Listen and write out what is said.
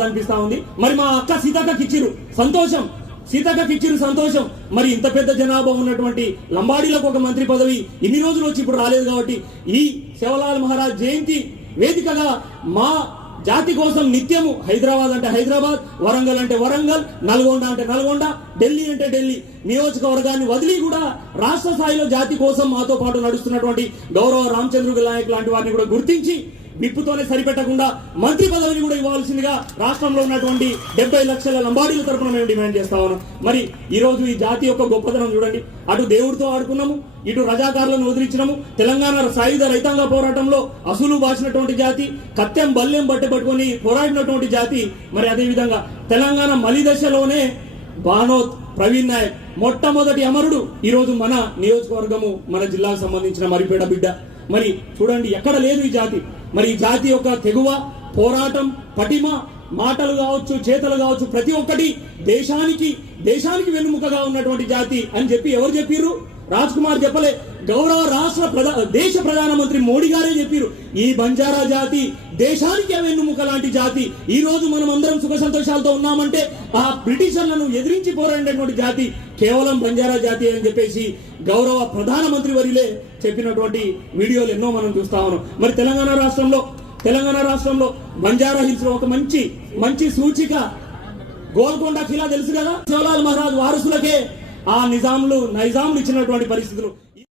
బాధ అనిపిస్తా ఉంది. మరి మా అక్క సీతక్కకి ఇచ్చిరు సంతోషం, సీతక్కకి ఇచ్చిరు సంతోషం. మరి ఇంత పెద్ద జనాభా ఉన్నటువంటి లంబాడీలకు ఒక మంత్రి పదవి ఇన్ని రోజులు వచ్చి ఇప్పుడు రాలేదు కాబట్టి ఈ సేవలాల్ మహారాజ్ జయంతి వేదికగా మా జాతి కోసం నిత్యము హైదరాబాద్ అంటే హైదరాబాద్, వరంగల్ అంటే వరంగల్, నల్గొండ అంటే నల్గొండ, ఢిల్లీ అంటే ఢిల్లీ నియోజకవర్గాన్ని వదిలి కూడా రాష్ట్ర స్థాయిలో జాతి కోసం మాతో పాటు నడుస్తున్నటువంటి గౌరవ రామచంద్ర నాయక్ లాంటి వారిని కూడా గుర్తించి విప్పుతోనే సరిపెట్టకుండా మంత్రి పదవిని కూడా ఇవ్వాల్సిందిగా రాష్ట్రంలో ఉన్నటువంటి 70 లక్షల లంబాడీల తరఫున మేము డిమాండ్ చేస్తా ఉన్నాం. మరి ఈ రోజు ఈ జాతి యొక్క గొప్పతనం చూడండి. అటు దేవుడితో ఆడుకున్నాము, ఇటు రజాకారులను వదిలించినాము. తెలంగాణ సాయుధ రైతాంగ పోరాటంలో అసలు బాసినటువంటి జాతి, కత్తెం బల్లెం పట్టుకొని పోరాడినటువంటి జాతి. మరి అదే విధంగా తెలంగాణ మలి దశలోనే బానోత్ ప్రవీణ్ నాయక్ మొట్టమొదటి అమరుడు ఈ రోజు మన నియోజకవర్గము, మన జిల్లాకు సంబంధించిన మరిపేట బిడ్డ. మరి చూడండి ఎక్కడ లేదు ఈ జాతి. మరి ఈ జాతి యొక్క తెగువ, పోరాటం, పటిమ, మాటలు కావచ్చు, చేతలు కావచ్చు, ప్రతి ఒక్కటి దేశానికి వెన్నుముకగా ఉన్నటువంటి జాతి అని చెప్పి ఎవరు చెప్పిర్రు? రాజ్ కుమార్ చెప్పలే, గౌరవ దేశ ప్రధానమంత్రి మోడీ గారే చెప్పారు. ఈ బంజారా జాతి దేశానికి వెన్నుముక లాంటి జాతి. ఈ రోజు మనం అందరం సుఖ సంతోషాలతో ఉన్నామంటే ఆ బ్రిటిషర్లను ఎదిరించి పోరాడినటువంటి జాతి కేవలం బంజారా జాతి అని చెప్పేసి గౌరవ ప్రధానమంత్రి వర్యులే చెప్పినటువంటి వీడియోలు ఎన్నో మనం చూస్తా ఉన్నాం. మరి తెలంగాణ రాష్ట్రంలో బంజారా హిల్స్ లో ఒక మంచి సూచిక గోల్కొండ ఖిలా తెలుసు కదా. సేవలాల్ మహారాజ్ వారసులకే ఆ నైజాములు ఇచ్చినటువంటి పరిస్థితులు.